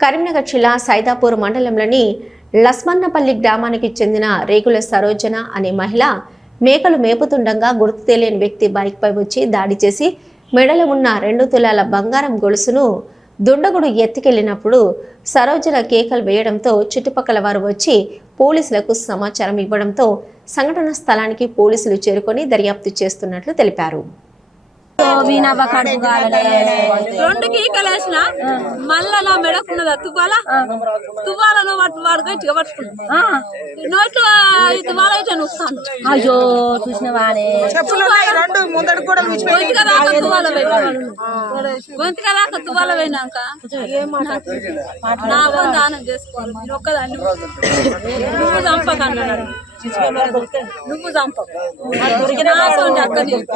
కరీంనగర్ జిల్లా సైదాపూర్ మండలంలోని లస్మన్నపల్లి గ్రామానికి చెందిన రేగుల సరోజన అనే మహిళ మేకలు మేపుతుండగా గుర్తు తెలియని వ్యక్తి బైక్పై వచ్చి దాడి చేసి మెడలో ఉన్న రెండు తులాల బంగారం గొలుసును దుండగుడు ఎత్తుకెళ్ళినప్పుడు సరోజన కేకలు వేయడంతో చుట్టుపక్కల వారు వచ్చి పోలీసులకు సమాచారం ఇవ్వడంతో సంఘటన స్థలానికి పోలీసులు చేరుకొని దర్యాప్తు చేస్తున్నట్లు తెలిపారు. వీణవ్వ కడుపు రెండు కీకలేసిన మళ్ళా నా మెడకున్నదా తువ్వాల? తువ్వాలను పట్టు వాడు గట్టిగా పట్టుకున్నా. నోట్లో తువ్వాల అయితే నొస్తాను అయ్యో గొంతుక దాకా తువ్వాల పోయినా? గొంతుక దాకా తువ్వాల పోయినాక నా దానం చేసుకోవాలి. నేను ఒక్కదాన్ని. నువ్వు చంపకన్నాడు నువ్వు చంపకు నా సొంటి అక్క నీకు.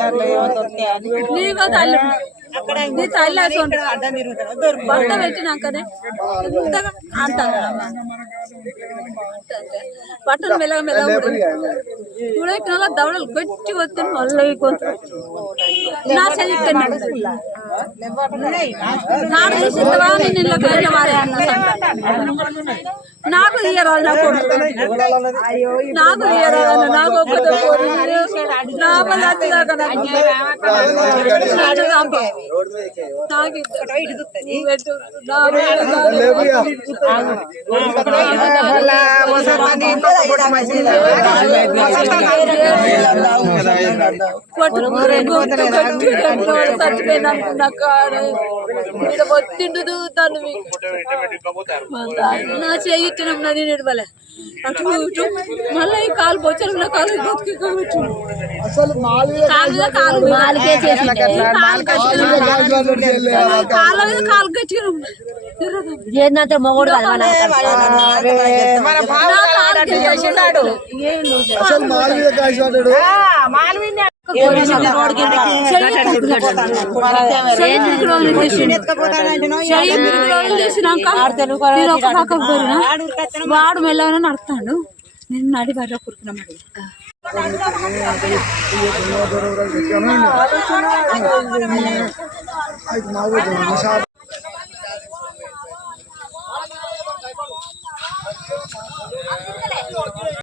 నీకో తల్లి నీ తల్లి అసొంటి. బట్ట పెట్టినాకనే ఇంతగా అంటాను బట్టలు మెల్లగా మెల్లగా చూడకుండా దవడలు గట్టి వస్తే మళ్ళీ గొంతు నా చదివితే నాడు అన్న సంగతి. నాకు ఇయ్యరాదు నా కొడుకు నాకు ఇయ్యరాదు నాకు ఒక్కతో కోరి నా వల్ల అది దాకా నాకు నాకు పెట్టు. నా వల్ల కొట్టు గొంతు కొట్టి వాడు చచ్చిపోయినాక నా కాడ మీద ఒత్తిండు దూతాను నా చేయించడం నది నిడవలే అటు ఇటు. మళ్ళీ ఈ కాలు బొచ్చలు నా కాలు బతికి కాబట్టి కాలు మీద కాలు గట్టిగా ఉంది. కాళ్ళ మీద కాలు గట్టిగా. ఏంటంటే మొగోడు కదా వాడు మెల్లగానే నడుస్తాడు నేను నడి బర్రె కురికిన మరి.